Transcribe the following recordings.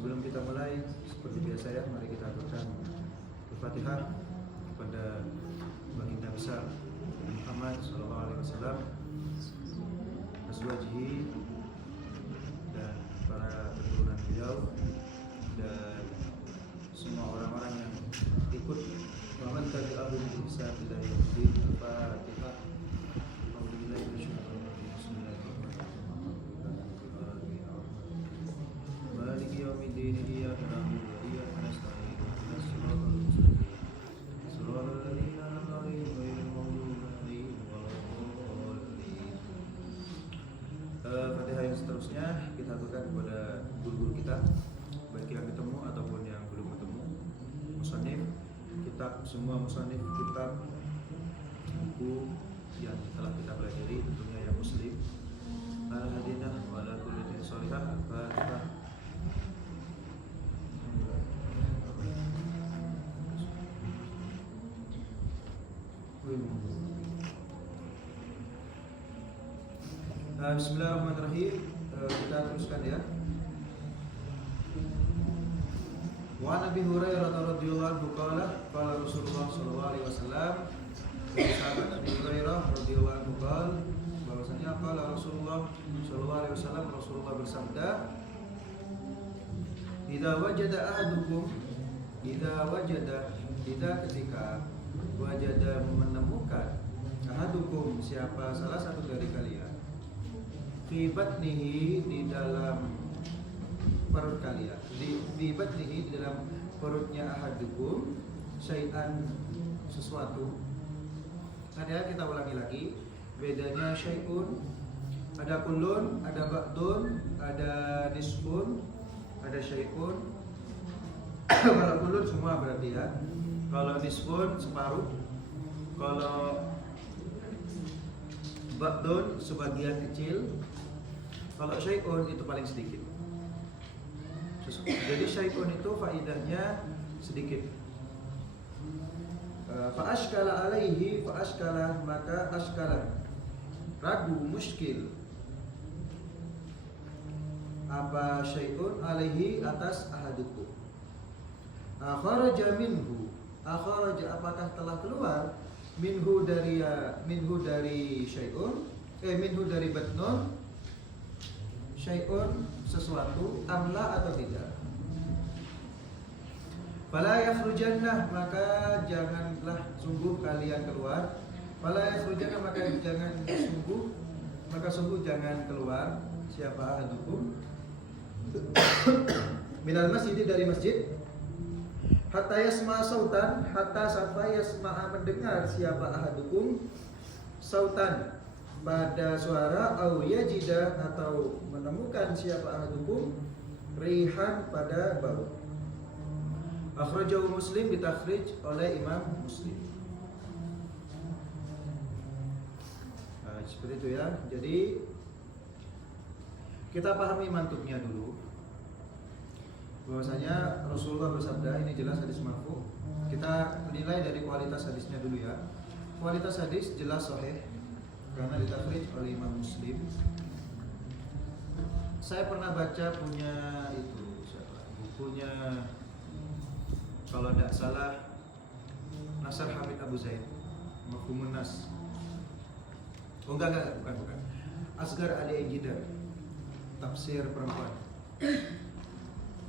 Sebelum kita mulai, seperti biasa ya, mari kita aturkan Al-Fatihah kepada baginda besar Muhammad sallallahu alaihi wasallam, azwajihi dan para keturunan beliau dan semua orang-orang yang ikut waman tabi'ahu bi ihsan ila yaumil Al-Fatihah. Alhamdulillah maliki yaumiddin iyyaka na'budu wa iyyaka nasta'in ihdinas siratal mustaqim siratal ladzina an'amta 'alaihim ghairil maghdubi 'alaihim waladdallin. Fatihah yang seterusnya kita aturkan kepada guru-guru kita, baik yang ketemu ataupun yang belum ketemu. Musannif kitab, semua musannif kitab buku yang telah kita pelajari tentunya yang Muslim, Al-Hadinah wa ala kulli din sholihah. Al-Fatihah. Bismillahirrahmanirrahim. Kita teruskan ya. Wa Nabi Hurairah radhiyallahu anhu qala Rasulullah sallallahu alaihi wasallam, dari sahabat Nabi Hurairah radhiyallahu anhu qala, bahwasanya qala Rasulullah sallallahu alaihi wasallam, Rasulullah bersabda, idza wajada ahadukum, idza ketika wajada menemukan ahadukum, siapa salah satu dari kalian, fi batnihi, di dalam perut kalian, di batnihi, di dalam perutnya ahadukum, syai'an, sesuatu. Kan ya, kita ulangi lagi bedanya syai'un, ada kullun, ada ba'dun, ada nisfun, ada syai'un. Kalau kullun semua berarti ya. Kalau nisfun separuh, kalau ba'dun sebagian kecil, kalau syai'un itu paling sedikit. Jadi syai'un itu faidahnya sedikit. Fa'ashkala alaihi, fa'ashkala, maka ashkala, ragu, muskil. Apa syai'un alaihi, atas ahadukum. Akharaja minhu, akharaja, apakah telah keluar, minhu dari syai'un, minhu dari batnun, syai'un, sesuatu, amla atau tidak. Fala yakhrujannah, maka janganlah sungguh kalian keluar. Fala yakhrujannah, maka sungguh jangan keluar, siapa ahadukum, minal masjid, dari masjid, hatta yasma sautan, hatta sampai yasma, mendengar, siapa ahadukum, sautan, pada suara, au yajida, atau menemukan, siapa ahadukum, rihan, pada bau. Akhrajahu Muslim, ditakhrij oleh Imam Muslim. Nah, seperti itu ya. Jadi kita pahami mantuknya dulu, bahwasanya Rasulullah bersabda, ini jelas hadis marfu. Kita nilai dari kualitas hadisnya dulu ya. Kualitas hadis jelas sahih karena ditakhrij oleh Imam Muslim. Saya pernah baca punya itu, bukunya, kalau tidak salah, Nasr Hamid Abu Zaid, Mafhumun Nas. Oh enggak, bukan. Asgar Ali Ejidar, tafsir perempuan.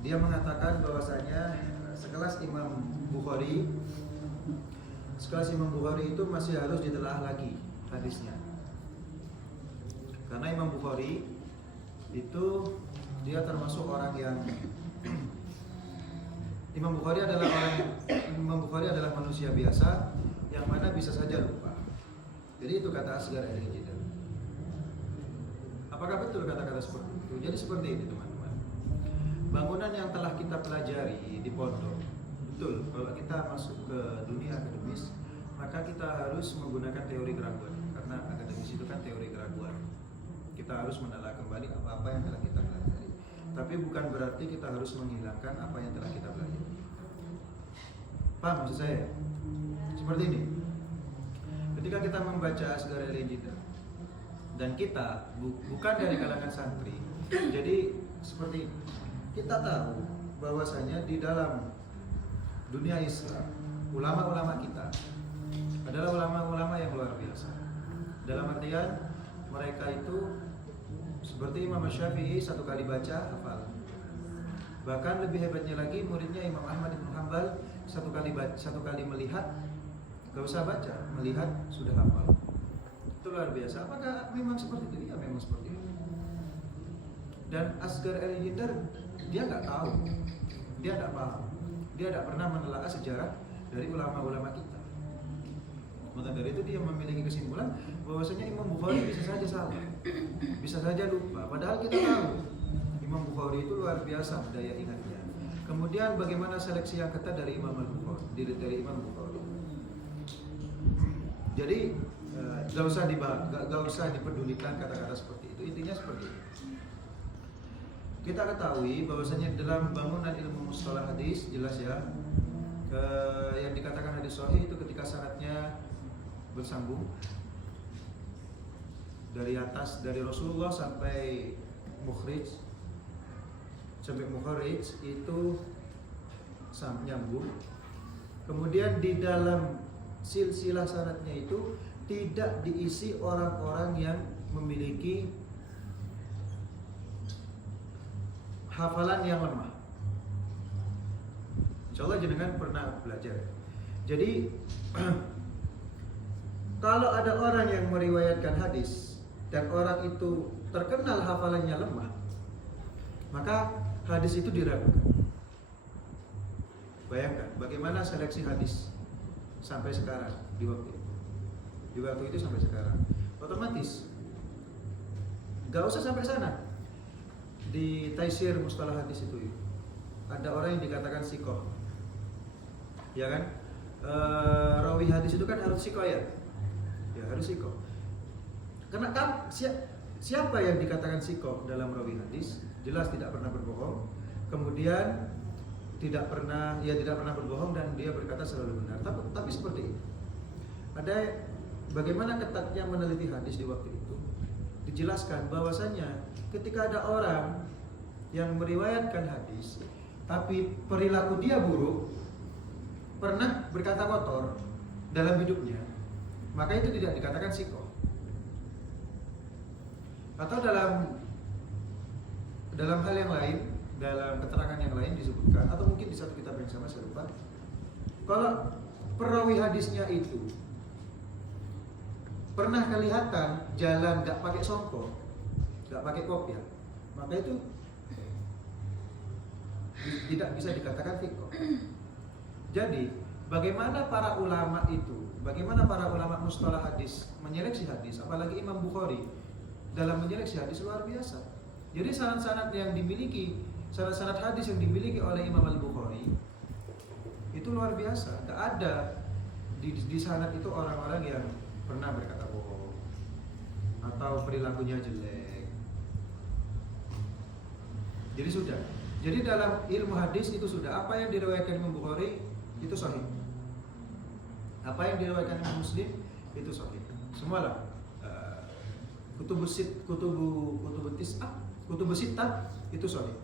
Dia mengatakan bahwasanya sekelas Imam Bukhari itu masih harus ditelaah lagi hadisnya. Karena Imam Bukhari itu dia termasuk orang yang Imam Bukhari adalah manusia biasa yang mana bisa saja lupa. Jadi itu kata Asgar al-Jidal. Apakah betul kata-kata seperti itu? Jadi seperti ini teman-teman. Bangunan yang telah kita pelajari di pondok, betul, kalau kita masuk ke dunia akademis, maka kita harus menggunakan teori keraguan. Karena akademis itu kan teori keraguan. Kita harus menelaah kembali apa-apa yang telah kita pelajari. Tapi bukan berarti kita harus menghilangkan apa yang telah kita pelajari. Paham maksud saya? Seperti ini. Ketika kita membaca Asgar al-Jidal dan kita bukan dari kalangan santri, jadi seperti kita tahu bahwasanya di dalam dunia Islam ulama-ulama kita adalah ulama-ulama yang luar biasa. Dalam artian mereka itu seperti Imam Syafi'i, satu kali baca hafal. Bahkan lebih hebatnya lagi muridnya Imam Ahmad bin Hanbal, satu kali melihat, gak usah baca, melihat sudah hafal. Itu luar biasa. Apakah memang seperti itu? Ya memang seperti itu. Dan Asgar al-Hindar dia nggak tahu, dia nggak paham, dia tidak pernah menelaah sejarah dari ulama-ulama kita. Maka dari itu dia memiliki kesimpulan bahwasanya Imam Bukhari bisa saja salah, bisa saja lupa. Padahal kita tahu Imam Bukhari itu luar biasa daya ingatnya. Kemudian bagaimana seleksi yang ketat dari Imam Al-Bukhari, dari Imam Bukhari. Jadi gak usah dipedulikan kata-kata seperti itu. Intinya seperti itu. Kita ketahui bahwasanya dalam bangunan ilmu mustalah hadis jelas ya, yang dikatakan hadis sahih itu ketika syaratnya bersambung dari atas, dari Rasulullah sampai mukhrij itu nyambung. Kemudian di dalam silsilah syaratnya itu tidak diisi orang-orang yang memiliki hafalan yang lemah. Insyaallah jenengan pernah belajar. Jadi kalau ada orang yang meriwayatkan hadis dan orang itu terkenal hafalannya lemah, maka hadis itu diragukan. Bayangkan bagaimana seleksi hadis sampai sekarang di waktu itu sampai sekarang. Otomatis gak usah sampai sana. Di Taisir Mustalah Hadis itu ada orang yang dikatakan sikoh, ya kan? Rawi hadis itu kan harus sikoh ya harus sikoh. Karena kan siapa yang dikatakan sikoh dalam rawi hadis jelas tidak pernah berbohong, kemudian tidak pernah berbohong dan dia berkata selalu benar. Tapi seperti itu. Ada bagaimana ketatnya meneliti hadis di waktu itu. Dijelaskan bahwasanya ketika ada orang yang meriwayatkan hadis tapi perilaku dia buruk, pernah berkata kotor dalam hidupnya, maka itu tidak dikatakan sikoh. Atau dalam hal yang lain, dalam keterangan yang lain disebutkan, atau mungkin di satu kitab yang sama saya lupa, kalau perawi hadisnya itu pernah kelihatan jalan gak pakai songkok, gak pakai kopiah, maka itu tidak bisa dikatakan sikoh. Jadi bagaimana para ulama mustalah hadis menyeleksi hadis, apalagi Imam Bukhari dalam menyeleksi hadis luar biasa. Jadi sanad-sanad hadis yang dimiliki oleh Imam Al-Bukhari itu luar biasa. Gak ada di sanad itu orang-orang yang pernah berkata bohong atau perilakunya jelek. Jadi dalam ilmu hadis itu sudah apa yang diriwayatkan Imam Bukhari itu sahih. Apa yang diriwayatkan Imam Muslim itu sahih. Semualah kutubus sittah itu sahih.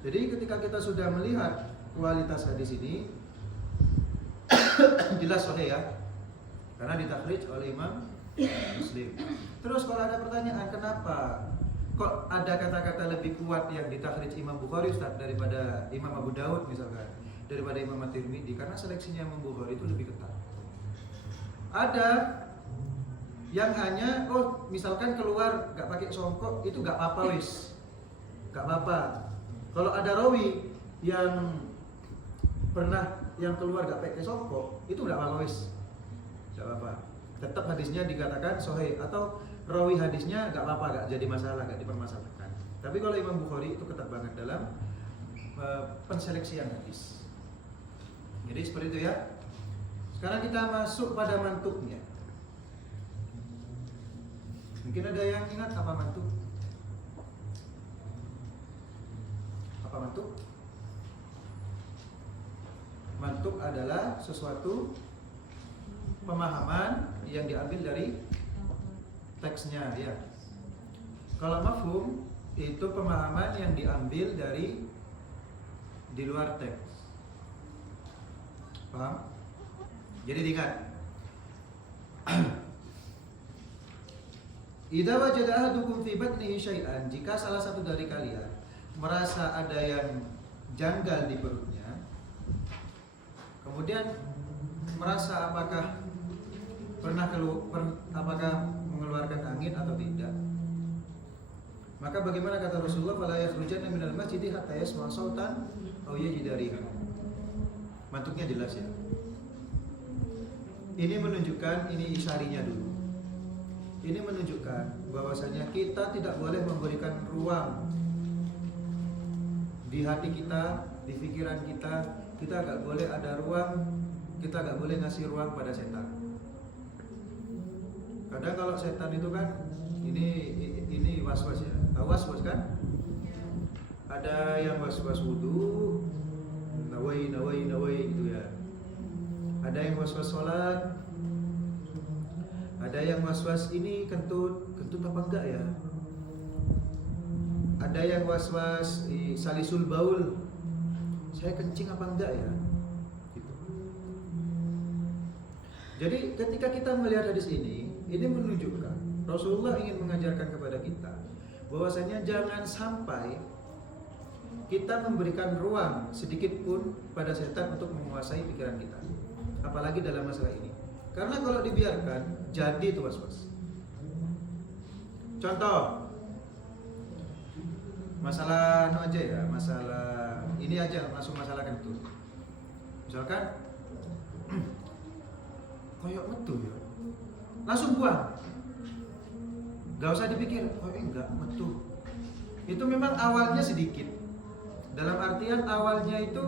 Jadi ketika kita sudah melihat kualitas hadis ini jelas sahih ya, karena ditakhrij oleh Imam Muslim. Terus kalau ada pertanyaan kenapa kok ada kata-kata lebih kuat yang ditakhrij Imam Bukhari Ustaz daripada Imam Abu Daud misalkan, daripada Imam At-Tirmidzi, karena seleksinya Imam Bukhari itu lebih ketat. Ada yang hanya misalkan keluar gak pakai songkok itu gak apa-apa wis, gak apa-apa. Kalau ada rawi yang pernah yang keluar gak pakai songkok itu gak apa-apa wis, gak apa-apa. Tetap hadisnya dikatakan sahih, atau rawi hadisnya gak apa-apa, gak jadi masalah, gak dipermasalahkan. Tapi kalau Imam Bukhari itu ketat banget dalam penseleksian hadis. Jadi seperti itu ya. Sekarang kita masuk pada mantuknya. Mungkin ada yang ingat apa mantuk? Apa mantuk? Mantuk adalah sesuatu pemahaman yang diambil dari teksnya ya. Kalau mafhum itu pemahaman yang diambil dari di luar teks. Paham? Jadi ingat, idza wajada ahadukum fi batnihi syai'an, jika salah satu dari kalian merasa ada yang janggal di perutnya, kemudian merasa apakah apakah mengeluarkan angin atau tidak, maka bagaimana kata Rasulullah, fala yakhrujanna minal masjidi hatta yasma'a sautan aw yajida rihan. Mantuknya jelas ya. Ini menunjukkan, ini isyarinya dulu. Ini menunjukkan bahwasanya kita tidak boleh memberikan ruang di hati kita, di pikiran kita. Kita nggak boleh ada ruang, kita nggak boleh ngasih ruang pada setan. Kadang kalau setan itu kan, ini was-was ya. Tahu was-was kan? Ada yang was-was wudu, nawai gitu ya. Ada yang was-was sholat, ada yang was-was ini kentut apa enggak ya? Ada yang was-was salisul baul, saya kencing apa enggak ya? Gitu. Jadi ketika kita melihat hadis ini menunjukkan Rasulullah ingin mengajarkan kepada kita bahwasanya jangan sampai kita memberikan ruang sedikit pun pada setan untuk menguasai pikiran kita, apalagi dalam masalah ini. Karena kalau dibiarkan, jadi itu was-was. Contoh, masalah aja ya, masalah ini aja, langsung masalah kentut. Misalkan, koyok metu ya, langsung buang. Gak usah dipikir, enggak metu. Itu memang awalnya sedikit. Dalam artian awalnya itu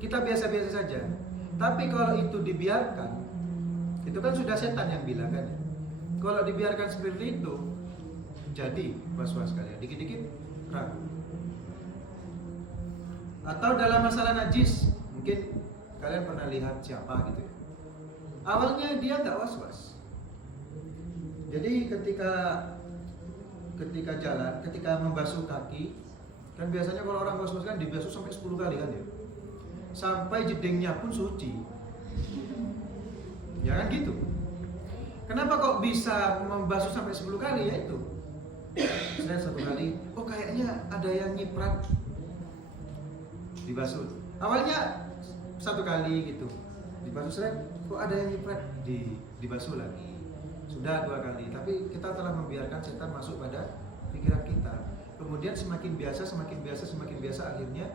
kita biasa-biasa saja. Tapi kalau itu dibiarkan, itu kan sudah setan yang bilang kan. Kalau dibiarkan seperti itu, jadi was-was kalian, dikit-dikit ragu. Atau dalam masalah najis, mungkin kalian pernah lihat siapa gitu ya. Awalnya dia nggak was-was. Jadi ketika jalan, ketika membasuh kaki, kan biasanya kalau orang was-was kan dibasuh sampai 10 kali kan ya. Sampai jedingnya pun suci. Ya kan gitu. Kenapa kok bisa membasuh sampai 10 kali? Ya itu. Saya 1 kali, oh kayaknya ada yang nyiprat, dibasuh. Awalnya 1 kali gitu, dibasuh seret, kok ada yang nyiprat, dibasuh lagi. Sudah 2 kali, tapi kita telah membiarkan setan masuk pada pikiran kita. Kemudian semakin biasa, akhirnya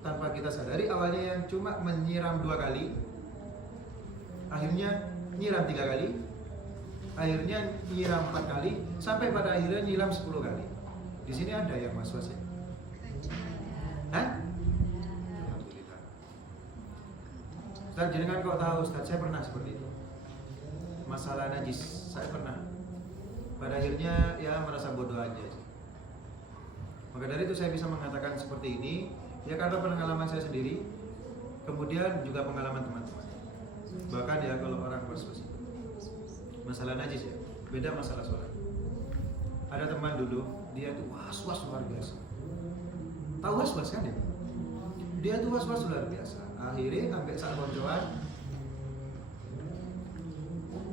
tanpa kita sadari, awalnya yang cuma menyiram 2 kali, akhirnya nyiram 3 kali, akhirnya nyiram 4 kali, sampai pada akhirnya nyiram 10 kali. Di sini ada yang was-was ya? Hah? Alhamdulillah. Ustaz, jenengan kok tahu Ustaz? Saya pernah seperti itu. Masalah najis, saya pernah. Pada akhirnya ya merasa bodoh aja sih. Maka dari itu saya bisa mengatakan seperti ini, ya karena pengalaman saya sendiri, kemudian juga pengalaman teman-teman. Bahkan ya kalau orang was-was itu masalah najis ya, beda masalah sholat. Ada teman dulu, dia tuh was-was luar biasa. Tahu was-was kan ya? Dia tuh was-was luar biasa. Akhirnya sampai saat koncoan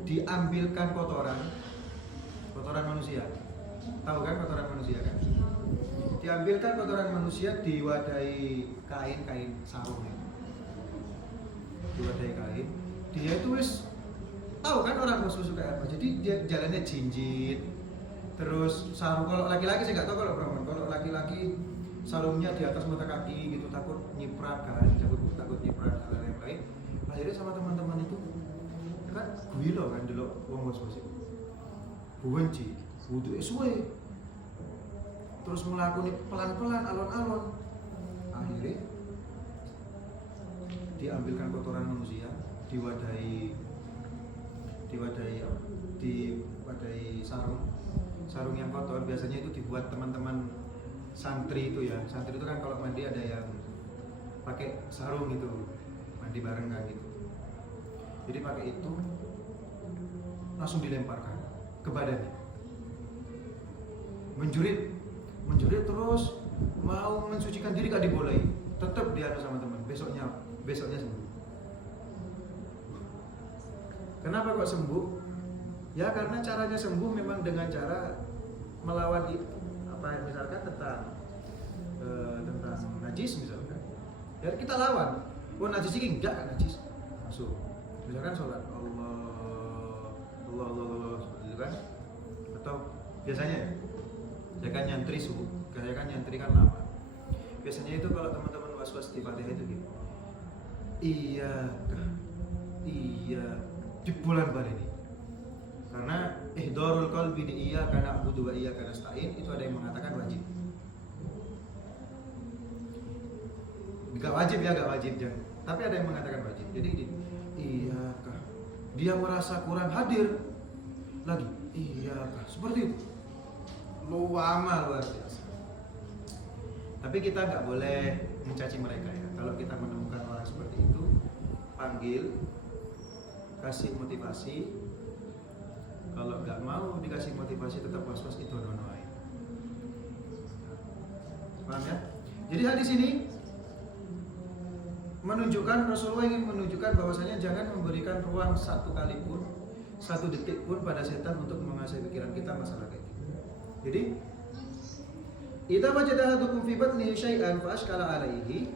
diambilkan kotoran manusia. Tahu kan kotoran manusia kan? Diambilkan kotoran manusia, diwadahi kain sarung ya. Diwadahi kain. Dia itu wis tahu kan orang was-was kayak apa. Jadi dia jalannya jinjit. Terus sarung, kalau laki-laki saya nggak tahu kalau perempuan. Kalau laki-laki sarungnya di atas mata kaki gitu, takut nyiprat kan, takut nyiprat hal yang lain. Akhirnya sama teman-teman itu kan gila kan dulu wong was-was itu. Benci, wudu suwe. Terus melakukan pelan-pelan, alon-alon. Akhirnya diambilkan kotoran manusia, diwadahi sarung yang kotor. Biasanya itu dibuat teman-teman santri itu ya. Santri itu kan kalau mandi ada yang pakai sarung itu, mandi bareng kan gitu. Jadi pakai itu langsung dilemparkan ke badannya. Menjurit terus, mau mensucikan diri gak dibolehin. tetap dia sama teman, besoknya sembuh. Kenapa kok sembuh? Ya karena caranya sembuh memang dengan cara melawan itu. Apa misalkan tentang najis misalkan. Ya kita lawan. Oh najis ini enggak kan najis. Masuk. Misalkan sholat Allah seperti itu kan. Atau biasanya saya kan nyantri subuh, saya kan nyantri kan lama. Biasanya itu kalau teman-teman was-was di Fatihah itu gitu. Iya di bulan balik ini. Karena ihdarul qalbi di iya karena abudu wa iya karena nasta'in itu ada yang mengatakan wajib. Gak wajib jangan. Tapi ada yang mengatakan wajib. Jadi iyakah dia merasa kurang hadir lagi. Iyakah seperti itu. Luar biasa. Tapi kita nggak boleh mencaci mereka ya. Kalau kita menemukan orang seperti itu, panggil, kasih motivasi. Kalau nggak mau dikasih motivasi tetap was-was itu donoai. Paham ya? Jadi hadis ini menunjukkan Rasulullah ingin menunjukkan bahwasanya jangan memberikan ruang satu detik pun pada setan untuk menguasai pikiran kita masalah kayak gitu. Jadi idza wajada ahadukum fi batnihi syai'an fa ashkala alaihi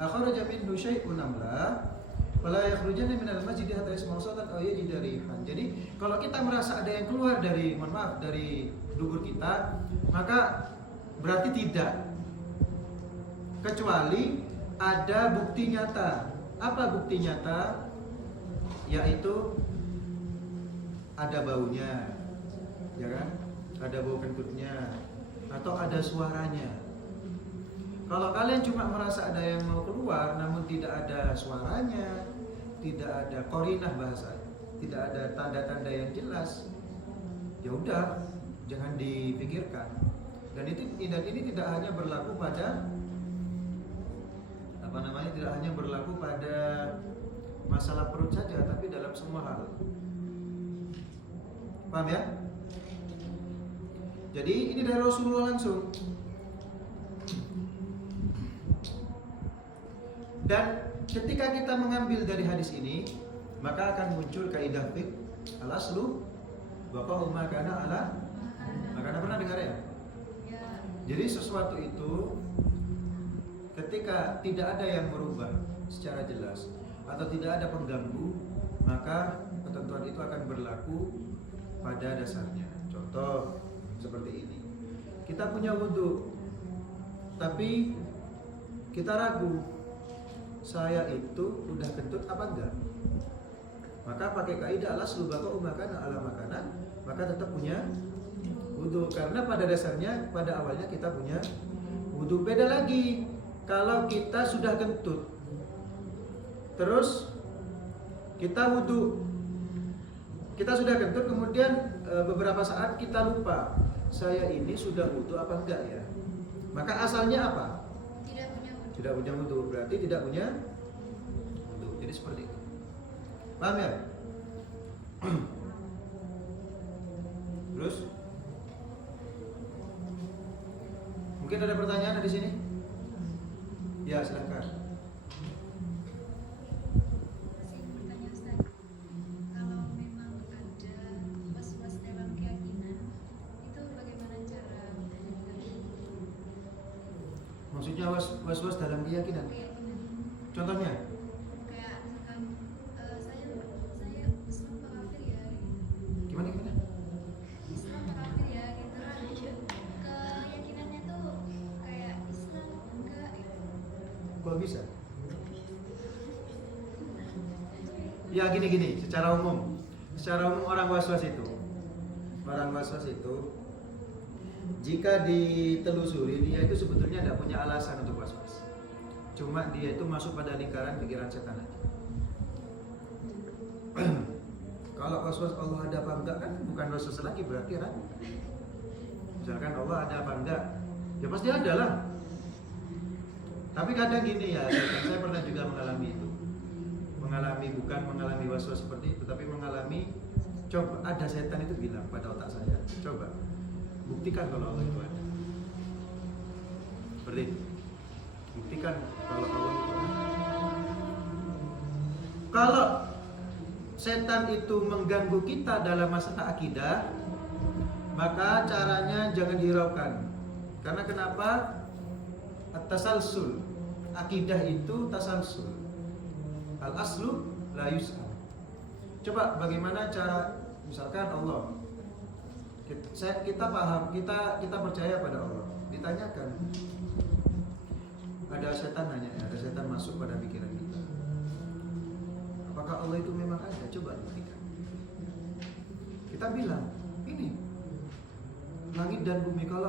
akhraja minhu syai'un amla fala yakhrujanna minal masjid hatta yasma'u sautan aw yajida rihan. Jadi kalau kita merasa ada yang keluar dari dari dubur kita, maka berarti tidak, kecuali ada bukti nyata. Apa bukti nyata? Yaitu ada baunya, ya kan? Ada bau kentutnya, atau ada suaranya. Kalau kalian cuma merasa ada yang mau keluar, namun tidak ada suaranya, tidak ada qarinah bahasa, tidak ada tanda-tanda yang jelas, ya udah, jangan dipikirkan. Dan ini tidak hanya berlaku pada tidak hanya berlaku pada masalah perut saja, tapi dalam semua hal. Paham ya? Jadi ini dari Rasulullah langsung. Dan ketika kita mengambil dari hadis ini, maka akan muncul kaidah fiqh al-aslu wa qawlu ma kana ala makana. Pernah dengar ya? Jadi sesuatu itu ketika tidak ada yang merubah secara jelas atau tidak ada pengganggu, maka ketentuan itu akan berlaku pada dasarnya. Contoh seperti ini. Kita punya wudhu, tapi kita ragu, saya itu udah kentut apa enggak? Maka pakai kaidah al-aslu baqa'u makana ala makana, maka tetap punya wudhu. Karena pada dasarnya, pada awalnya kita punya wudhu. Beda lagi kalau kita sudah kentut, terus kita wudhu, kita sudah kentut, kemudian beberapa saat kita lupa, saya ini sudah wudhu apa enggak ya? Maka asalnya apa? Tidak punya wudhu, berarti tidak punya wudhu. Jadi seperti itu. Paham ya? Terus mungkin ada pertanyaan di sini? Ya, silakan. Kalau memang ada was-was dalam keyakinan, itu bagaimana cara mengendalikan? Maksudnya was-was dalam keyakinan? Contohnya? Kayak misalkan saya Islam apa kafir ya? Gimana? Islam apa kafir ya? Gitu. Keyakinannya tuh kayak Islam enggak gitu. Kok bisa? Ya gini, secara umum orang was-was itu jika ditelusuri, dia itu sebetulnya tidak punya alasan untuk was-was. Cuma dia itu masuk pada lingkaran pikiran setan aja. Kalau was-was Allah ada apa enggak kan bukan was-was lagi, berarti ragu. Misalkan Allah ada apa enggak, ya pasti ada lah. Tapi kadang gini ya, saya pernah juga mengalami itu. Bukan mengalami was-was seperti itu, tapi mengalami, coba ada setan itu bilang pada otak saya, coba buktikan kalau Allah itu ada. Seperti itu. Buktikan kalau Allah itu ada. Kalau setan itu mengganggu kita dalam masalah akidah, maka caranya jangan dihiraukan. Karena kenapa? At-tasalsul. Akidah itu tasalsul. Al-aslu la yus'al. Coba bagaimana cara, misalkan Allah, kita paham, kita percaya pada Allah. Ditanyakan, ada setan nanya, ada setan masuk pada pikiran kita. Apakah Allah itu memang ada? Coba buktikan. Kita bilang, ini langit dan bumi, kalau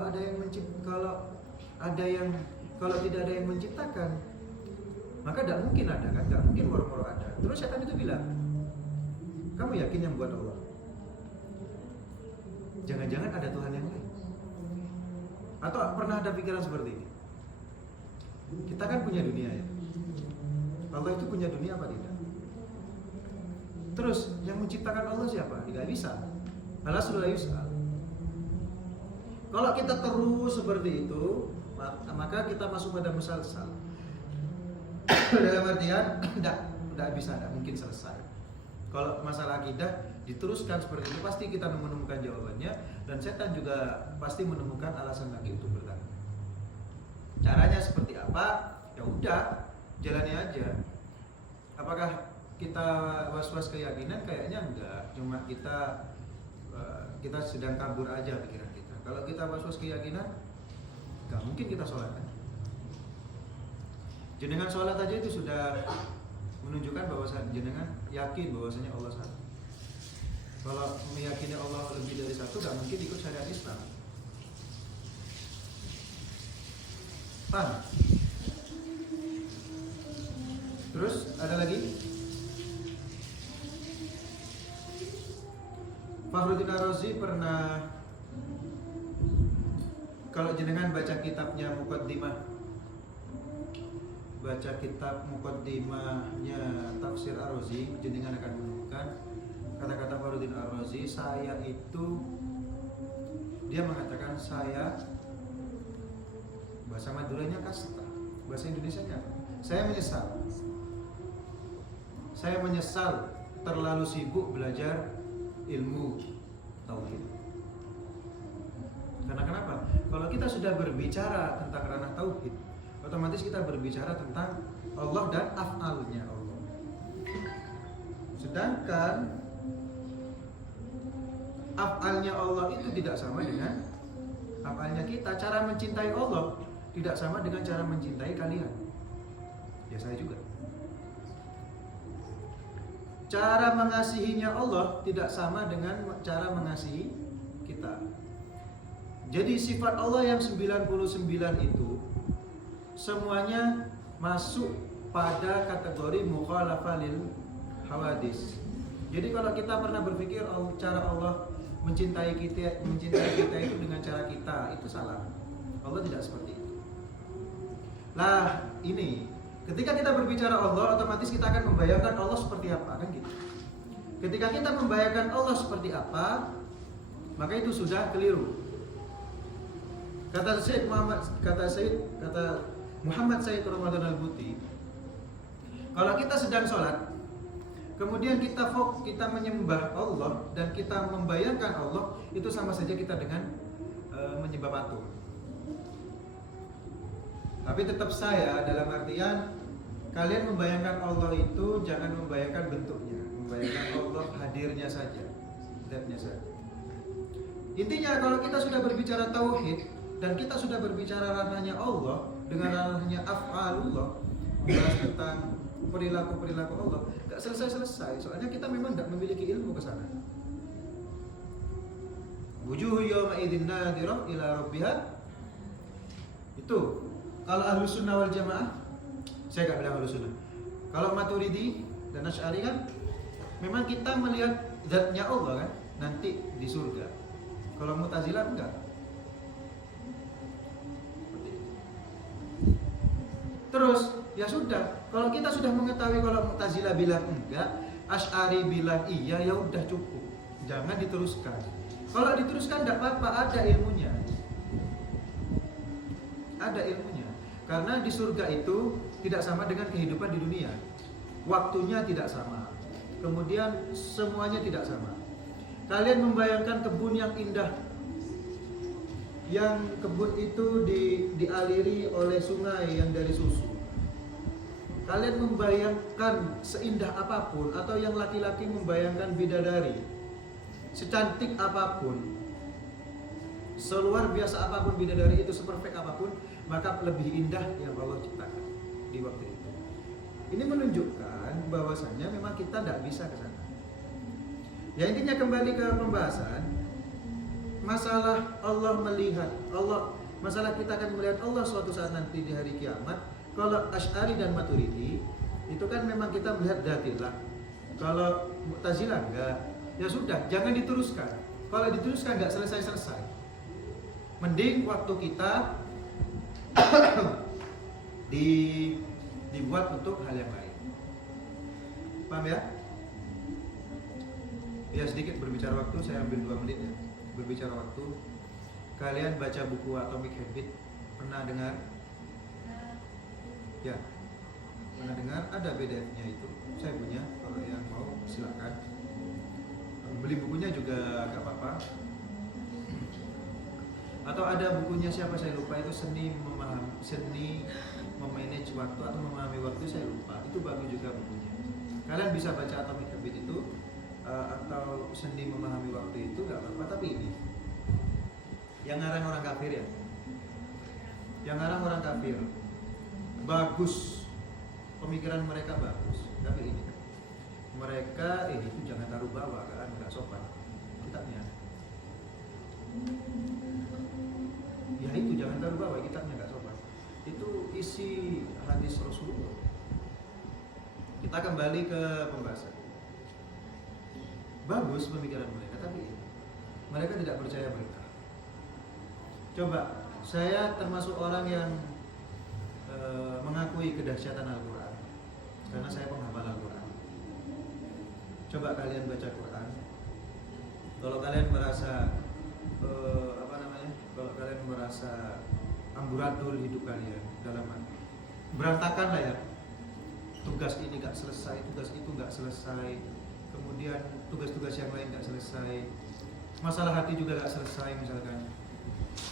tidak ada yang menciptakan, maka tidak mungkin ada kan? Tidak mungkin waro-waro ada. Terus setan itu bilang, kamu yakin yang buat Allah? Jangan-jangan ada Tuhan yang lain? Atau pernah ada pikiran seperti ini? Kita kan punya dunia ya. Allah itu punya dunia apa tidak? Terus yang menciptakan Allah siapa? Tidak bisa. Malah sudah yus'al. Kalau kita terus seperti itu, maka kita masuk pada musalsal. Dalam artian tidak bisa, tidak mungkin selesai. Kalau masalah akidah diteruskan seperti itu, pasti kita menemukan jawabannya, dan setan juga pasti menemukan alasan lagi untuk bertanya. Caranya seperti apa? Ya udah, jalani aja. Apakah kita was-was keyakinan? Kayaknya enggak. Cuma kita sedang kabur aja pikiran kita. Kalau kita was-was keyakinan, enggak mungkin kita sholat kan? Jenengan sholat aja itu sudah menunjukkan bahwa jenengan yakin bahwasanya Allah satu. Kalau meyakini Allah lebih dari satu, enggak mungkin ikut syariat Islam. Paham? Terus ada lagi? Fakhruddin Ar-Razi pernah, kalau jenengan baca kitabnya Muqaddimah, baca kitab Muqaddimahnya Tafsir Ar-Razi, jenengan akan menemukan kata-kata Fakhruddin Ar-Razi. Saya itu, dia mengatakan saya, bahasa Maduranya kasta, bahasa Indonesianya saya menyesal. Saya menyesal terlalu sibuk belajar ilmu tauhid. Karena kenapa? Kalau kita sudah berbicara tentang ranah tauhid, otomatis kita berbicara tentang Allah dan af'alnya Allah. Sedangkan af'alnya Allah itu tidak sama dengan af'alnya kita. Cara mencintai Allah tidak sama dengan cara mencintai kalian. Ya saya juga. Cara mengasihinya Allah tidak sama dengan cara mengasihi kita. Jadi sifat Allah yang 99 itu semuanya masuk pada kategori mukhalafah lil hawadis. Jadi kalau kita pernah berpikir cara Allah mencintai kita itu dengan cara kita, itu salah. Allah tidak seperti itu. Lah ini, ketika kita berbicara Allah, otomatis kita akan membayangkan Allah seperti apa, kan gitu. Ketika kita membayangkan Allah seperti apa, maka itu sudah keliru. Kata Muhammad Sayyid Ramadan Al-Buti, kalau kita sedang sholat, kemudian kita menyembah Allah dan kita membayangkan Allah, itu sama saja kita dengan menyembah patung. Tapi tetap saya, dalam artian kalian membayangkan Allah itu jangan membayangkan bentuknya, membayangkan Allah hadirnya saja, zatnya saja. Intinya kalau kita sudah berbicara tauhid dan kita sudah berbicara ranahnya Allah dengan ranahnya af'alullah, membahas tentang perilaku Allah, gak selesai. Soalnya kita memang gak memiliki ilmu ke sana. Wujuhu yawma idzin nadhirah ila rabbiha. Itu kalau Ahlus Sunnah wal Jamaah, saya gak bilang Ahlus Sunnah. Kalau Maturidi dan Asy'ari kan memang kita melihat zatnya Allah kan nanti di surga. Kalau Mu'tazilah enggak. Terus ya sudah, kalau kita sudah mengetahui kalau Mu'tazilah bilang enggak, Asy'ari bilang iya, ya udah cukup. Jangan diteruskan. Kalau diteruskan enggak apa-apa, ada ilmunya. Ada ilmunya. Karena di surga itu tidak sama dengan kehidupan di dunia. Waktunya tidak sama. Kemudian semuanya tidak sama. Kalian membayangkan kebun yang indah, yang kebun itu dialiri oleh sungai yang dari susu. Kalian membayangkan seindah apapun, atau yang laki-laki membayangkan bidadari secantik apapun, seluar biasa apapun bidadari itu, seperfect apapun, maka lebih indah yang Allah ciptakan di waktu itu. Ini menunjukkan bahwasannya memang kita tidak bisa ke sana. Ya, intinya kembali ke pembahasan masalah Allah melihat, masalah kita akan melihat Allah suatu saat nanti di hari kiamat. Kalau Asy'ari dan Maturidi itu kan memang kita melihat dzatillah. Kalau Mu'tazilah enggak, ya sudah, jangan diteruskan. Kalau diteruskan enggak selesai-selesai. Mending waktu kita dibuat untuk hal yang lain. Paham ya? Ya, sedikit berbicara waktu, saya ambil 2 menit ya. Berbicara waktu. Kalian baca buku Atomic Habit, pernah dengar? Ya, pernah dengar? Ada PDF-nya itu. Saya punya, kalau yang mau silakan. Beli bukunya juga gak apa-apa. Atau ada bukunya siapa saya lupa, itu seni memanage waktu atau memahami waktu, saya lupa. Itu bagus juga bukunya. Kalian bisa baca Atomic Habit itu, atau seni memahami waktu itu gak apa-apa. Tapi ini yang ngarang orang kafir ya. Yang ngarang orang kafir. Bagus, pemikiran mereka bagus, tapi ini mereka itu jangan taruh bawah kan, nggak sopan kitabnya. Ya itu jangan taruh bawah kitabnya, nggak sopan. Itu isi hadis Rasulullah. Kita kembali ke pembahasan. Bagus pemikiran mereka, tapi mereka tidak percaya berkah. Coba, saya termasuk orang yang mengakui kedahsyatan Al-Quran karena saya penghafal Al-Quran. Coba kalian baca Quran, kalau kalian merasa kalau kalian merasa amburadul hidup kalian dalam berantakan lah ya, tugas ini gak selesai, tugas itu gak selesai, kemudian tugas-tugas yang lain gak selesai, masalah hati juga gak selesai, misalkan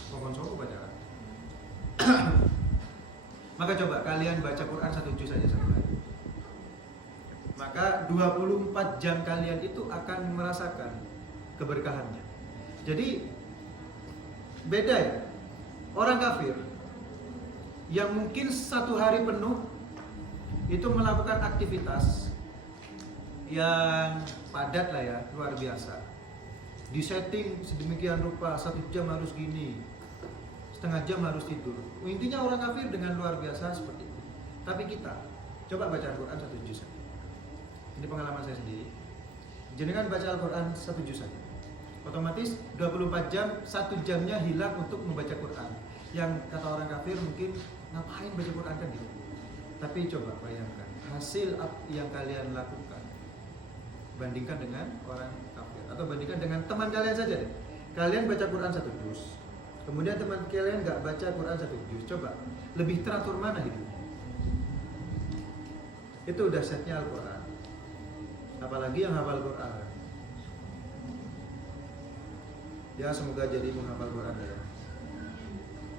pokoknya solo pacaran. Maka coba kalian baca Quran 1 juz saja satu hari. Maka 24 jam kalian itu akan merasakan keberkahannya. Jadi beda ya. Orang kafir yang mungkin 1 hari penuh itu melakukan aktivitas yang padat lah ya, luar biasa. Di setting sedemikian rupa, 1 jam harus gini, setengah jam harus tidur. Intinya orang kafir dengan luar biasa seperti itu. Tapi kita coba baca Al-Quran 1 juz. Ini pengalaman saya sendiri. Jenengan baca Al-Quran 1 juz saja, otomatis 24 jam, 1 jamnya hilang untuk membaca Quran. Yang kata orang kafir mungkin ngapain baca Quran kan gitu. Tapi coba bayangkan hasil yang kalian lakukan, bandingkan dengan orang kafir, atau bandingkan dengan teman kalian saja deh. Kalian baca Quran 1 juz, kemudian teman kalian nggak baca Quran 1 juz, coba lebih teratur mana hidupnya? Itu dahsyatnya Al-Quran. Apalagi yang hafal Quran. Ya, semoga jadi menghafal Quran ya.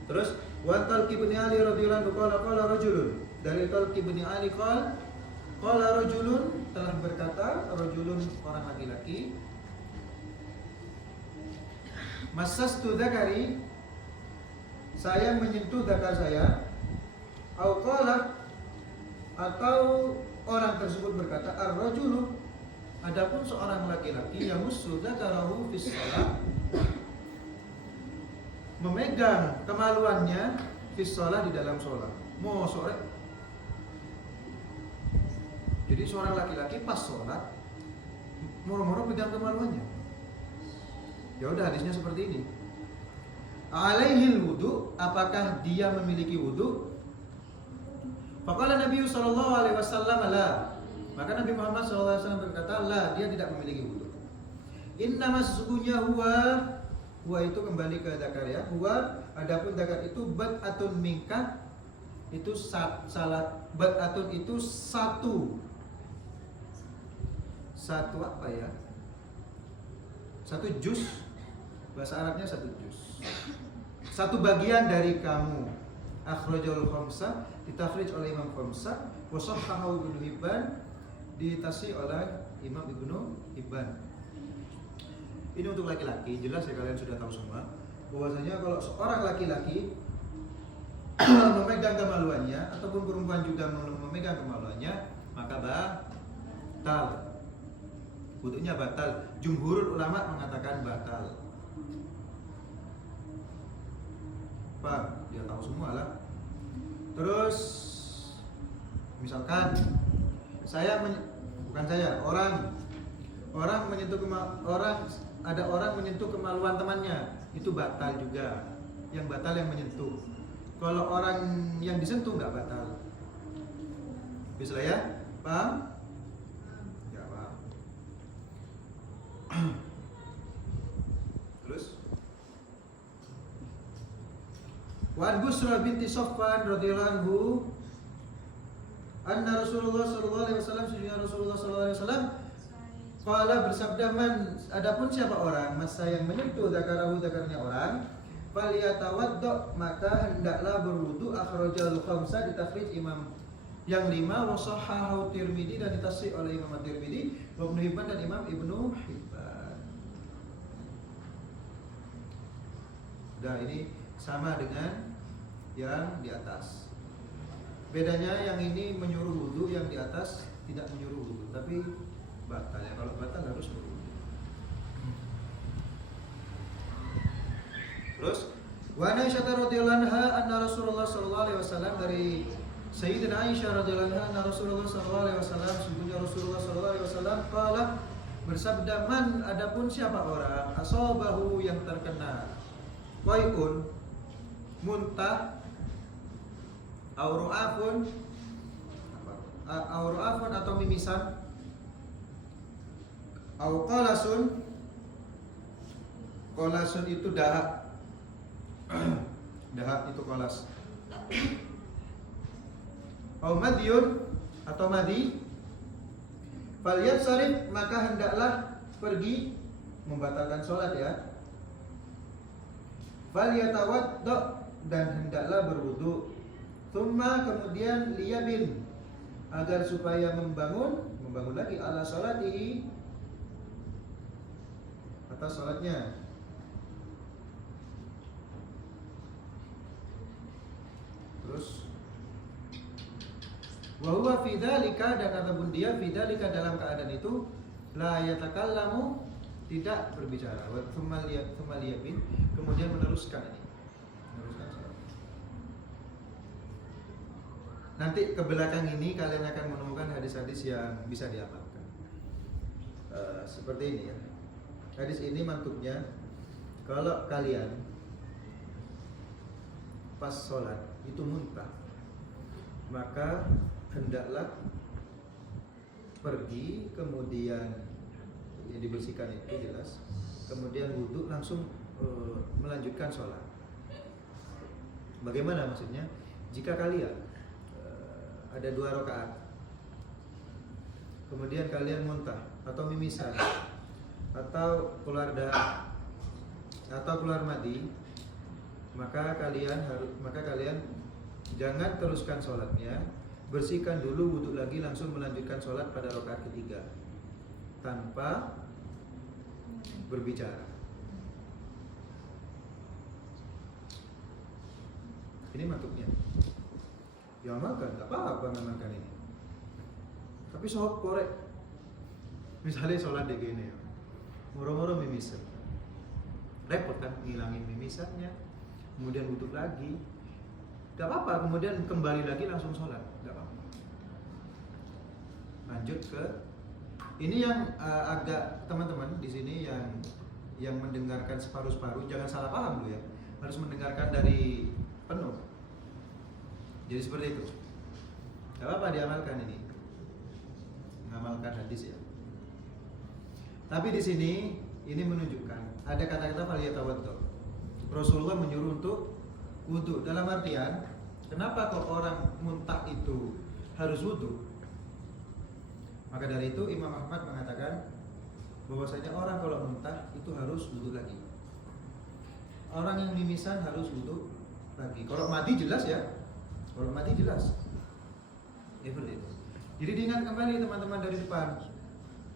Terus wa Talq bin Ali radhiyallahu anhu qala rajulun, dari Talq bin Ali qala rajulun, telah berkata rajulun, orang laki-laki, masastu dzakari, saya menyentuh dzakar saya, au qala, atau orang tersebut berkata ar-rajulu, adapun seorang laki-laki yang musuh dzakarahu fis shalah, memegang kemaluannya fis shalah, di dalam sholat. Mau sore. Jadi seorang laki-laki pas sholat moro-moro pegang kemaluannya. Ya udah, hadisnya seperti ini. Alaihil wudu, apakah dia memiliki wudu? Faqala Nabi sallallahu alaihi wasallam la. Maka Nabi Muhammad sallallahu alaihi wasallam berkata, la, dia tidak memiliki wudu. Innama sesungguhnya huwa itu kembali ke dzakar ya. Huwa, adapun dzakar itu bad'atun minka, itu salat bat'atun itu satu apa ya? Satu juz, bahasa Arabnya satu juz. Satu bagian dari kamu. Akhrajul khamsah, ditakhrij oleh Imam Khamsah, wa sahhahu Ibnu Hibban, ditasih oleh Imam Ibnu Hibban. Ini untuk laki-laki, jelas ya kalian sudah tahu semua bahwasanya kalau seorang laki-laki memegang kemaluannya ataupun perempuan juga memegang kemaluannya, maka batal. Wudunya batal. Jumhur ulama mengatakan batal. Pak, dia tahu semua lah. Terus misalkan orang menyentuh ada orang menyentuh kemaluan temannya, itu batal juga. Yang batal yang menyentuh. Kalau orang yang disentuh nggak batal. Bisa ya? Paham? Ya, paham. Terus Wa Busra binti Saffan radhiyallahu anhu anna Rasulullah sallallahu alaihi wasallam qala bersabda, man adapun siapa orang masa yang menyentuh zakarnya orang, falyatawaddo maka hendaklah berwudu. Akhrajal khamsah, ditakhrij Imam yang 5, wa sahhahu Tirmidzi dan ditasih oleh Imam Tirmidzi, wa Ibnu Hibban dan Imam Ibnu Hibban. Nah, ini sama dengan yang di atas. Bedanya yang ini menyuruh wudu, yang di atas tidak menyuruh wudu, tapi batal ya. Kalau batal harus berwudu. Terus wa Aisyah radhiyallahu anha anna Rasulullah sallallahu alaihi wasallam, dari Sayyidina Aisyah radhiyallahu anha anna Rasulullah sallallahu alaihi wasallam, sungguhnya Rasulullah sallallahu alaihi wasallam qala bersabda, man adapun siapa orang asabahu yang terkena qai'un muntah auru'afun atau mimisan, au qalasun itu dahak dahak itu qalas, au madyun atau madi, falyansarif maka hendaklah pergi, membatalkan sholat ya. Falyatawaddo dan hendaklah berwudu. Tsumma kemudian liyabin agar supaya membangun lagi ala sholatihi atas sholatnya. Terus wa huwa fi dzalika, dan ataupun dia fi dzalika dalam keadaan itu la yatakallamu tidak berbicara. Wa tsumma liyabin kemudian meneruskan sholat. Nanti ke belakang ini kalian akan menemukan hadis-hadis yang bisa diamalkan. Seperti ini ya. Hadis ini mantuknya, kalau kalian pas sholat itu muntah, maka hendaklah pergi, kemudian yang dibersihkan itu jelas, kemudian wudhu langsung melanjutkan sholat. Bagaimana maksudnya? Jika kalian ada 2 rakaat, kemudian kalian muntah atau mimisan atau keluar darah atau keluar madi, maka kalian jangan teruskan sholatnya, bersihkan dulu, wudhu lagi, langsung melanjutkan sholat pada rakaat ketiga tanpa berbicara. Ini maksudnya. Ya amalkan, gak apa-apa ngamalkan ini. Tapi soal korek, misalnya sholat di gini, moro-moro mimisan, repot kan ngilangin mimisannya, kemudian wudhu lagi, gak apa-apa. Kemudian kembali lagi langsung sholat, gak apa-apa. Lanjut ke ini yang agak teman-teman di sini yang mendengarkan separuh-separuh, jangan salah paham dulu ya, harus mendengarkan dari penuh. Jadi seperti itu. Gak apa-apa diamalkan ini. Mengamalkan hadis ya. Tapi di sini ini menunjukkan ada kata-kata faliyatawaddo. Rasulullah menyuruh untuk wudu, dalam artian Kenapa kok orang muntah itu harus wudhu? Maka dari itu Imam Ahmad mengatakan bahwasanya orang kalau muntah itu harus wudhu lagi. Orang yang mimisan harus wudhu lagi. Kalau mati jelas ya. Kalau mati jelas. Seperti itu. Jadi diingat kembali teman-teman dari depan.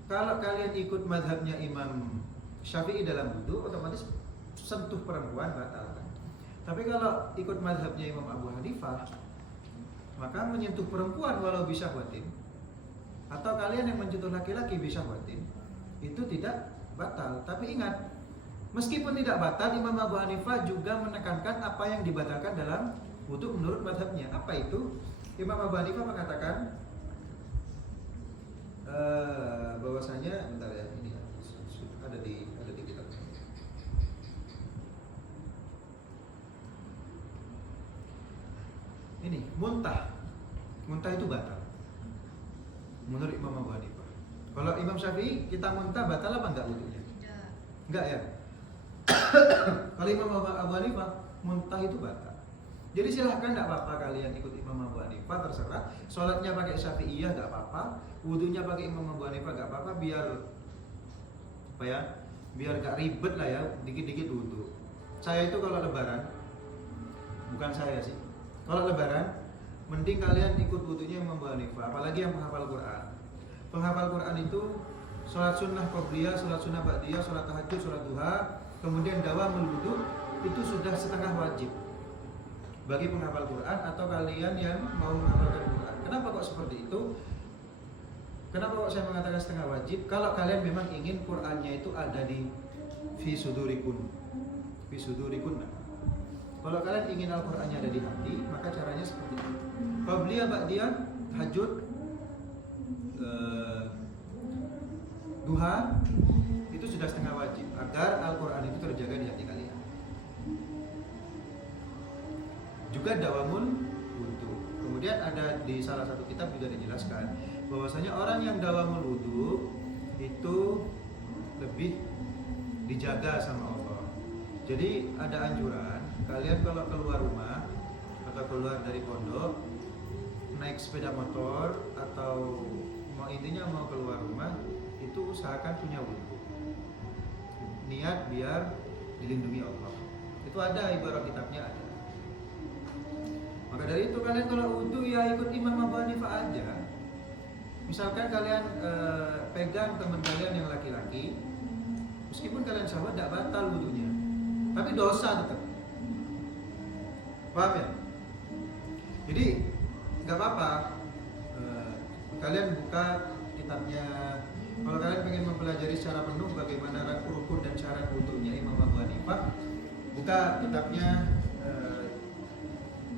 Kalau kalian ikut madhabnya Imam Syafi'i dalam wudhu, otomatis sentuh perempuan batal kan? Tapi kalau ikut madhabnya Imam Abu Hanifah, maka menyentuh perempuan walau bisa syahwatin, atau kalian yang menyentuh laki-laki bisa syahwatin, itu tidak batal. Tapi ingat, meskipun tidak batal, Imam Abu Hanifah juga menekankan apa yang dibatalkan dalam wudhu menurut madhabnya. Apa itu? Imam Abu Hanifah mengatakan bahwasanya, bentar ya, ini ada di kitab. Ini muntah itu batal menurut Imam Abu Hanifah. Kalau Imam Syafi'i, kita muntah batal apa enggak wudhunya? Tidak. Enggak ya. Kalau Imam Abu Hanifah, muntah itu batal. Jadi silahkan, enggak apa-apa kalian ikut Imam Abu Hanifah, terserah. Sholatnya pakai Syafi'iyah enggak apa-apa, wudhunya pakai Imam Abu Hanifah enggak apa-apa, biar apa ya? Biar enggak ribet lah ya, dikit-dikit wudhu. Saya itu kalau lebaran, bukan saya sih, kalau lebaran, mending kalian ikut wudhunya Imam Abu Hanifah, apalagi yang menghafal Quran. Penghafal Quran itu sholat sunnah qobliyah, sholat sunnah ba'diyah, sholat tahajud, sholat duha, kemudian dawamul wudhu, itu sudah setengah wajib bagi penghafal Quran atau kalian yang mau menghafalkan Quran. Kenapa kok seperti itu? Kenapa kok saya mengatakan setengah wajib? Kalau kalian memang ingin Qurannya itu ada di fi sudurikun. Kalau kalian ingin Al-Qurannya ada di hati, maka caranya seperti itu. Qabliyah, ba'diyah, tahajud, duha, itu sudah setengah wajib agar Al-Quran itu terjaga di hati kalian. Juga dawamul wudhu. Kemudian ada di salah satu kitab juga dijelaskan bahwasanya orang yang dawamul wudhu itu lebih dijaga sama Allah. Jadi ada anjuran kalian kalau keluar rumah atau keluar dari pondok, naik sepeda motor atau mau keluar rumah, itu usahakan punya wudhu. Niat biar dilindungi Allah. Itu ada ibarat kitabnya ada. Maka dari itu kalian kalau wudhu ya ikut Imam Abu Hanifah aja. Misalkan kalian pegang teman kalian yang laki-laki, meskipun kalian syahwat tidak batal wudhunya, tapi dosa tetap. Paham ya? Jadi nggak apa-apa. Kalian buka kitabnya. Kalau kalian pengen mempelajari secara penuh bagaimana rukun dan syarat wudhunya Imam Abu Hanifah, buka kitabnya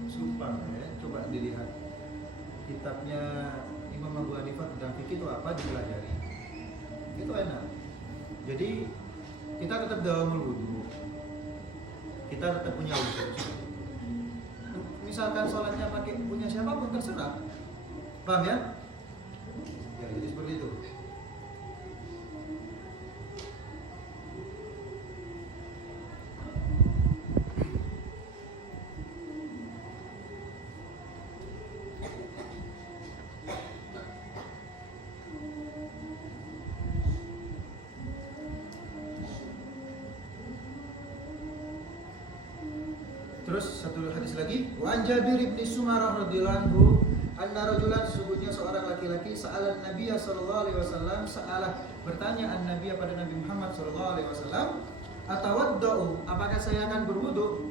Sumpah ya, coba dilihat kitabnya Imam Abu Hanifah tentang fikih itu apa, dipelajari. Itu enak. Jadi kita tetap dawamul wudhu, kita tetap punya wudhu. Misalkan sholatnya pakai punya siapapun terserah. Paham ya? Ya, jadi seperti itu. Terus satu hadis lagi, wa an Jabir bin Sumarah radhiyallahu anhu, anna rajulan, sesungguhnya seorang laki-laki, sa'alan Nabi sallallahu alaihi wasallam, bertanya an-Nabi pada Nabi Muhammad sallallahu alaihi wasallam, atawaddau, apakah saya akan berwudu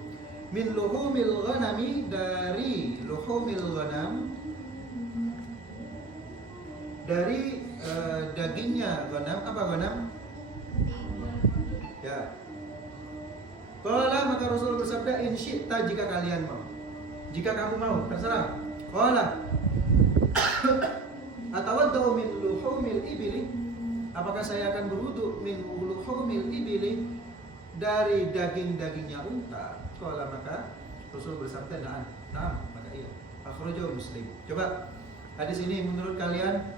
min luhumil ghanami, dari luhumil ghanam, dari dagingnya ghanam. Apa ghanam? Ya. Qala, maka Rasul bersabda, in syi'ta, jika kalian mau. Jika kamu mau, terserah. Qala, atawaddau min luhumil ibili, apakah saya akan berwudu min luhumil ibili, dari daging-dagingnya unta? Qala, maka Rasul bersabda, na'am, maka iya. Akhrajahu Muslim. Coba hadis ini menurut kalian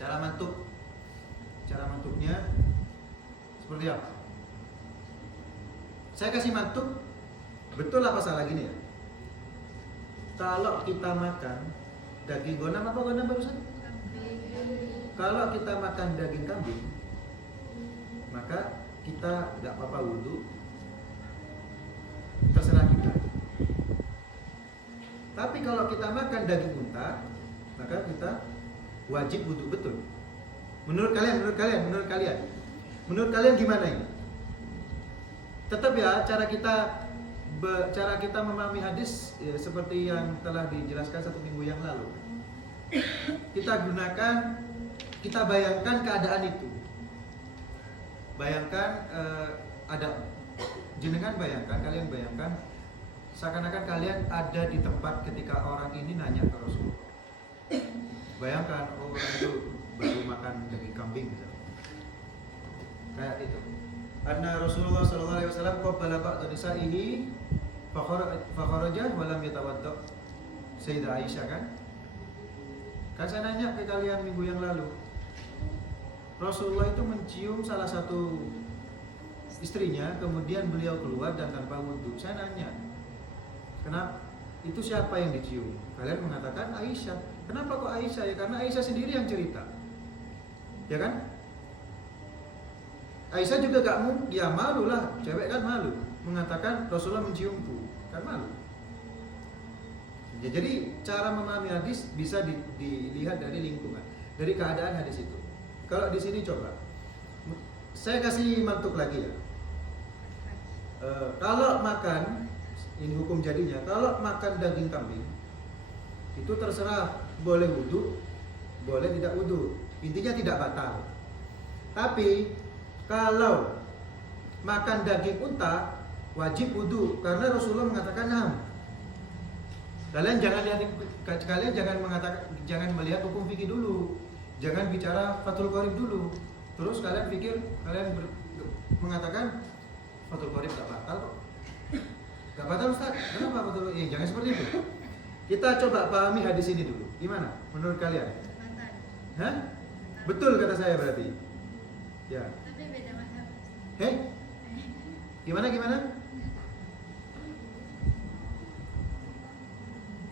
cara mantuknya seperti apa? Saya kasih mantuk, betul apa salah gini ya? Kalau kita makan daging gonam apa gonam barusan? Kalau kita makan daging kambing, maka kita nggak apa-apa wudhu, terserah kita. Tapi kalau kita makan daging unta, maka kita wajib wudhu betul. Menurut kalian gimana ini? Tetap ya cara kita memahami hadis ya, seperti yang telah dijelaskan 1 minggu yang lalu. Kita bayangkan keadaan itu. Bayangkan kalian bayangkan seakan-akan kalian ada di tempat ketika orang ini nanya ke Rasulullah. Bayangkan orang itu baru makan daging kambing misalnya. Kayak itu. Anna Rasulullah sallallahu alaihi wasallam qabbala ba'da nisa'ihi fa kharaja wa lam yatawadda. Sayyidah Aisyah kan? Kan saya nanya ke kalian minggu yang lalu. Rasulullah itu mencium salah satu istrinya, kemudian beliau keluar dan tanpa wudhu. Saya nanya, kenapa? Itu siapa yang dicium? Kalian mengatakan Aisyah. Kenapa kok Aisyah? Ya karena Aisyah sendiri yang cerita. Ya kan? Aisyah juga gak mau, ya malu lah, cewek kan malu mengatakan Rasulullah menciumku, kan malu. Ya, jadi cara memahami hadis bisa dilihat dari lingkungan, dari keadaan hadis itu. Kalau di sini coba, saya kasih mantuk lagi ya. Kalau makan, ini hukum jadinya, kalau makan daging kambing itu terserah, boleh wudhu, boleh tidak wudhu, intinya tidak batal. Tapi kalau makan daging unta wajib wudhu karena Rasulullah mengatakan nah. Kalian jangan melihat hukum fikih dulu, jangan bicara Fathul Qorib dulu. Terus kalian mengatakan Fathul Qorib gak batal kok. Gak batal Ustaz, kenapa Fathul Qorib? Jangan seperti itu. Kita coba pahami hadis ini dulu. Gimana menurut kalian? Hah? Betul kata saya berarti. Ya. Tapi beda mazhab. Gimana?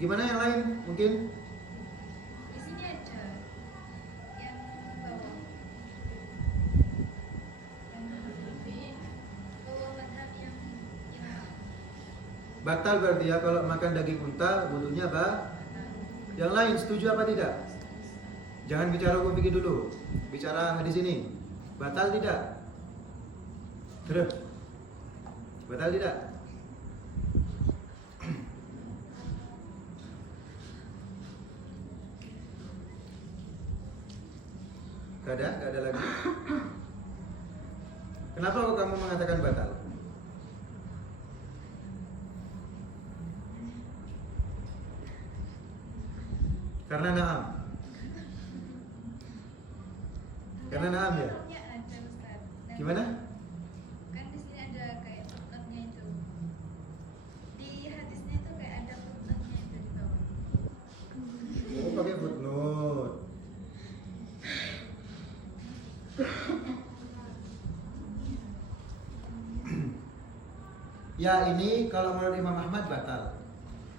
Gimana yang lain mungkin? Di sini ada yang bawah. Bawah mazhab yang Batal berarti ya kalau makan daging unta wudhunya Yang lain setuju apa tidak? Jangan bicara hukum fikih dulu. Bicara hadis ini. Batal tidak? Terus. Batal tidak? Gak ada lagi. Kenapa kok kamu mengatakan batal? Karena naam. Karena naam ya. Ya ada Ustaz. Dan Gimana? kan di sini ada kayak footnote-nya itu. Di hadisnya itu kayak ada footnote-nya itu di bawah. Oh, pakai footnote. Ya ini kalau menurut Imam Ahmad batal.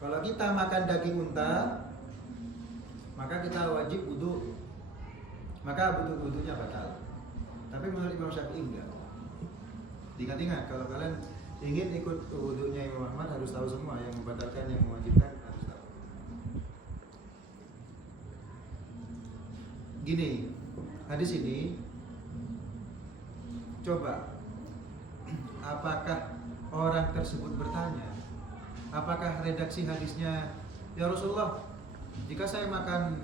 Kalau kita makan daging unta, maka kita wajib wudhu, maka wudhunya batal. Tapi menurut Imam Syafi'i enggak. Ingat-ingat kalau kalian ingin ikut wudhunya Imam Ahmad harus tahu semua, yang membatalkan, yang mewajibkan harus tahu. Gini, hadis ini coba, apakah orang tersebut bertanya, apakah redaksi hadisnya, ya Rasulullah, jika saya makan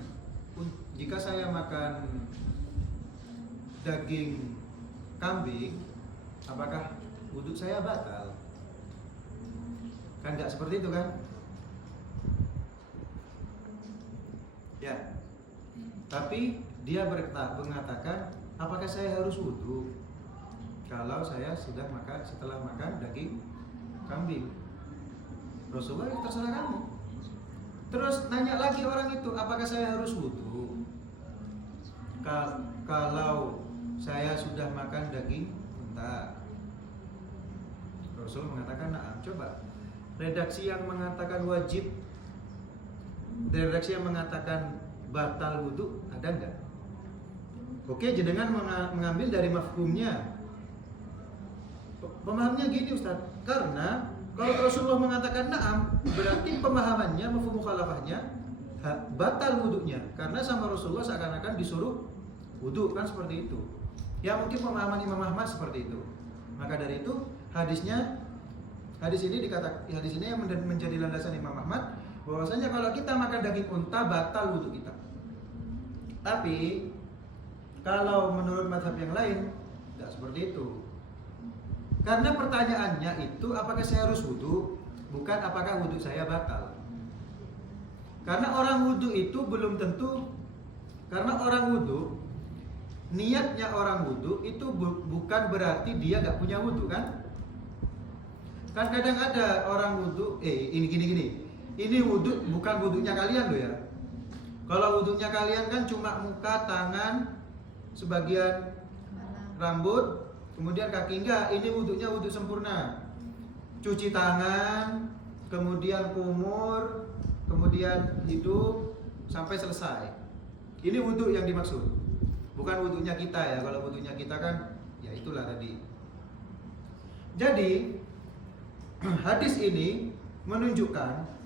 daging kambing, apakah wudhu saya batal? Kan nggak seperti itu kan? Ya. Tapi dia mengatakan, apakah saya harus wudhu kalau saya setelah makan daging kambing? Rasulullah, terserah kamu. Terus nanya lagi orang itu, apakah saya harus wudhu kalau saya sudah makan daging unta? Rasul mengatakan na'am. Coba redaksi yang mengatakan wajib dari redaksi yang mengatakan batal wudhu, ada nggak? Oke, jenengan mengambil dari mafhumnya. Pemahamnya gini Ustaz, karena kalau Rasulullah mengatakan na'am, berarti pemahamannya, mafhum mukhalafahnya batal wudhunya, karena sama Rasulullah seakan-akan disuruh wudhu, kan seperti itu. Ya mungkin pemahaman Imam Ahmad seperti itu. Maka dari itu hadis ini yang menjadi landasan Imam Ahmad, bahwasanya kalau kita makan daging unta batal wudhu kita. Tapi kalau menurut mazhab yang lain tidak seperti itu. Karena pertanyaannya itu apakah saya harus wudhu, bukan apakah wudhu saya batal. Karena orang wudhu itu belum tentu, karena orang wudhu, niatnya orang wudhu itu bukan berarti dia gak punya wudhu kan? Kan kadang ada orang wudhu, ini gini, ini wudhu bukan wudhunya kalian loh ya. Kalau wudhunya kalian kan cuma muka, tangan, sebagian rambut, kemudian kaki, enggak, ini wudhunya wudhu sempurna. Cuci tangan, kemudian kumur, kemudian hidung sampai selesai. Ini wudhu yang dimaksud. Bukan wudhunya kita ya. Kalau wudhunya kita kan ya itulah tadi. Jadi hadis ini menunjukkan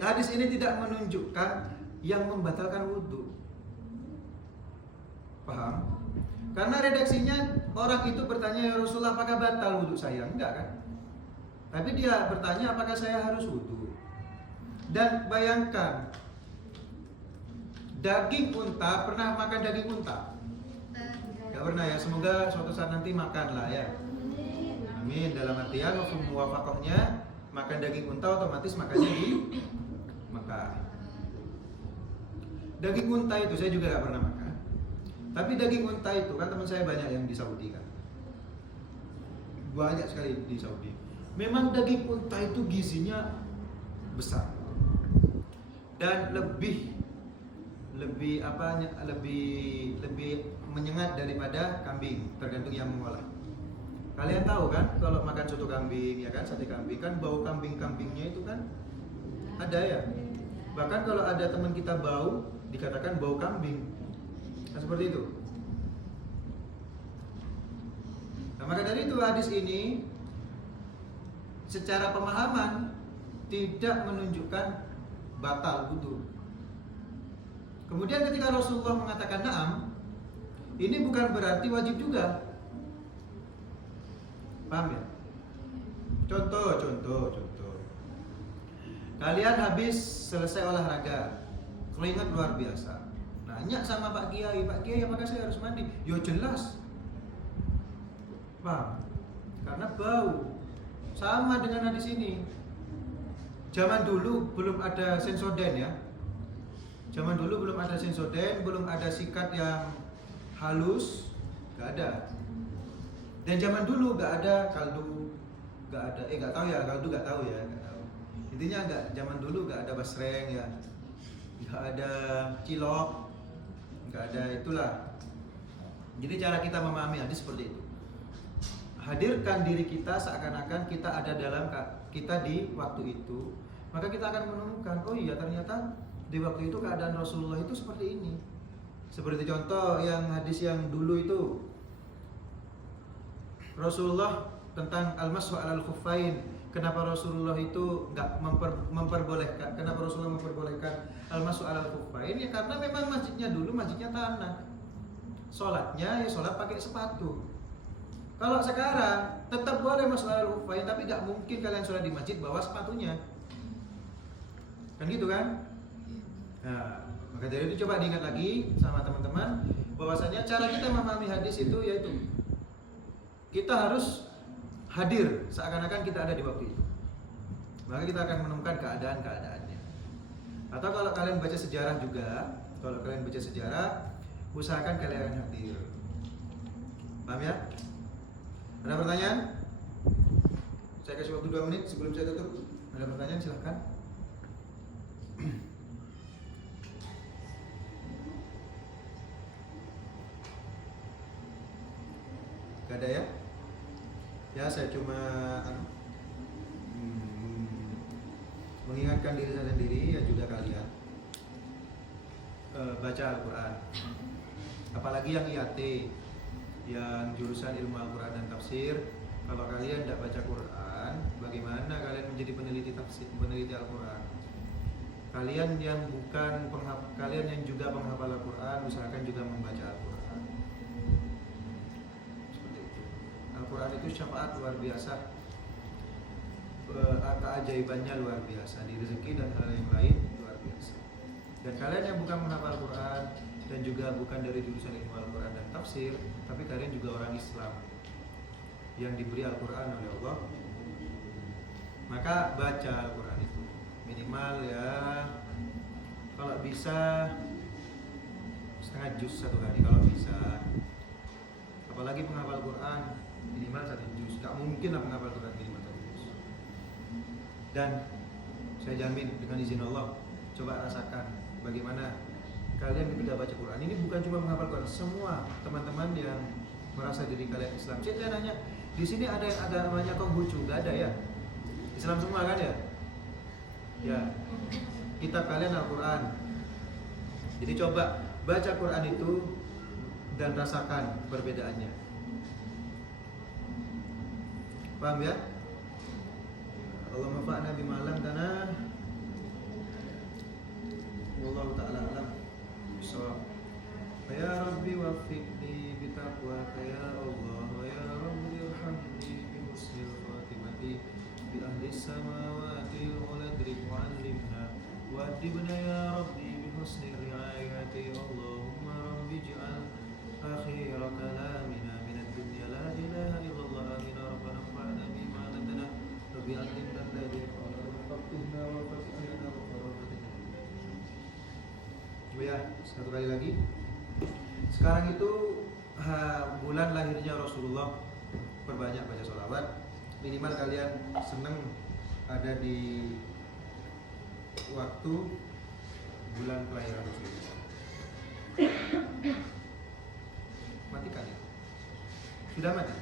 hadis ini tidak menunjukkan yang membatalkan wudhu. Paham? Karena redaksinya orang itu bertanya, ya Rasulullah apakah batal wudhu saya? Enggak kan? Tapi dia bertanya apakah saya harus wudhu. Dan bayangkan, daging unta, pernah makan daging unta? Enggak pernah ya, semoga suatu saat nanti makan lah ya. Amin. Dalam artian mafhum muwafaqahnya, makan daging unta otomatis makannya di Mekah. Daging unta itu saya juga enggak pernah makan. Tapi daging unta itu kan teman saya banyak yang di Saudi kan. Banyak sekali di Saudi. Memang daging unta itu gizinya besar. Dan lebih menyengat daripada kambing, tergantung yang mengolah. Kalian tahu kan kalau makan soto kambing ya kan, sate kambing kan bau kambing-kambingnya itu kan ada ya. Bahkan kalau ada teman kita bau dikatakan bau kambing. Nah, seperti itu. Nah, maka dari itu hadis ini secara pemahaman tidak menunjukkan batal wudhu. Kemudian ketika Rasulullah mengatakan na'am, ini bukan berarti wajib juga. Paham ya? Contoh. Kalian habis selesai olahraga, keringat luar biasa. Nanya sama Pak Kiai apakah saya harus mandi? Yo jelas. Paham? Karena bau. Sama dengan hadis ini. Zaman dulu belum ada Sensodyne ya. Zaman dulu belum ada Sensodyne, belum ada sikat yang halus, gak ada. Dan zaman dulu gak ada kaldu, gak ada, gak tahu ya, kaldu gak tahu ya, gak tahu. Intinya zaman dulu gak ada basreng ya, gak ada cilok, gak ada itulah. Jadi cara kita memahami hadis seperti itu. Hadirkan diri kita seakan-akan kita ada kita di waktu itu, maka kita akan menemukan, oh iya ternyata di waktu itu keadaan Rasulullah itu seperti ini. Seperti contoh yang hadis yang dulu itu, Rasulullah tentang al-mashu 'alal khuffain. Kenapa Rasulullah itu enggak memperbolehkan? Kenapa Rasulullah memperbolehkan al-mashu 'alal khuffain? Ya karena memang masjidnya dulu masjidnya tanah. Salatnya ya salat pakai sepatu. Kalau sekarang tetap boleh masuk 'alal khuffain, tapi enggak mungkin kalian salat di masjid bawa sepatunya. Kan gitu kan? Nah, maka dari itu coba diingat lagi sama teman-teman bahwasanya cara kita memahami hadis itu yaitu kita harus hadir seakan-akan kita ada di waktu itu. Maka kita akan menemukan keadaan-keadaannya. Atau kalau kalian baca sejarah juga, usahakan kalian hadir. Paham ya? Ada pertanyaan? Saya kasih waktu 2 menit sebelum saya tutup. Ada pertanyaan silahkan. Gak ada ya? Ya saya cuma mengingatkan diri saya sendiri ya juga kalian baca Al-Quran, apalagi yang IAT, yang jurusan ilmu Al-Quran dan tafsir. Kalau kalian tidak baca Quran, bagaimana kalian menjadi peneliti tafsir, peneliti Al-Quran? Kalian yang kalian yang juga penghafal Al-Quran, usahakan juga membaca Al-Quran. Seperti itu. Al-Quran itu syafaat luar biasa, keajaibannya luar biasa di rezeki dan hal yang lain luar biasa. Dan kalian yang bukan menghafal Al-Quran dan juga bukan dari jurusan ilmu Al-Quran dan tafsir, tapi kalian juga orang Islam yang diberi Al-Quran oleh Allah, maka baca Al-Quran itu minimal ya, kalau bisa setengah juz satu hari kalau bisa. Apalagi penghafal Quran minimal 1 juz, gak mungkin lah penghafal Quran minimal 1 juz. Dan saya jamin dengan izin Allah, coba rasakan bagaimana kalian ketika baca Quran. Ini bukan cuma menghafal Quran, semua teman-teman yang merasa diri kalian Islam. Saya nanya, di sini ada yang ada namanya Konghucu, gak ada ya? Islam semua kan ya? Ya, kitab kalian Al-Quran. Jadi coba baca Quran itu dan rasakan perbedaannya. Paham ya? Allahumma fa'na bima 'allamtana. Wallahu ta'ala alam. Bissawab. Ya Rabbi waffiqni bitaqwaka ya Allah, wa ya Rabbi irhamni bi husnil khatimati bi ahli samawati wal ardi wa'allimna wa'adibna ya Rabbi bi husni riayati. Allahumma Rabbi ij'al akhir kalamina min ad-dunya la ilaha illallah. Amin rabbana fa'na bima 'allamtana Rabbi allimna alladhi qala faqihna wa faqihna wa farafatina. Ya, satu kali lagi. Sekarang itu bulan lahirnya Rasulullah, perbanyak baca sholawat. Minimal kalian seneng ada di waktu bulan kelahiran Rasulullah. Matikan ya. Sudah mati?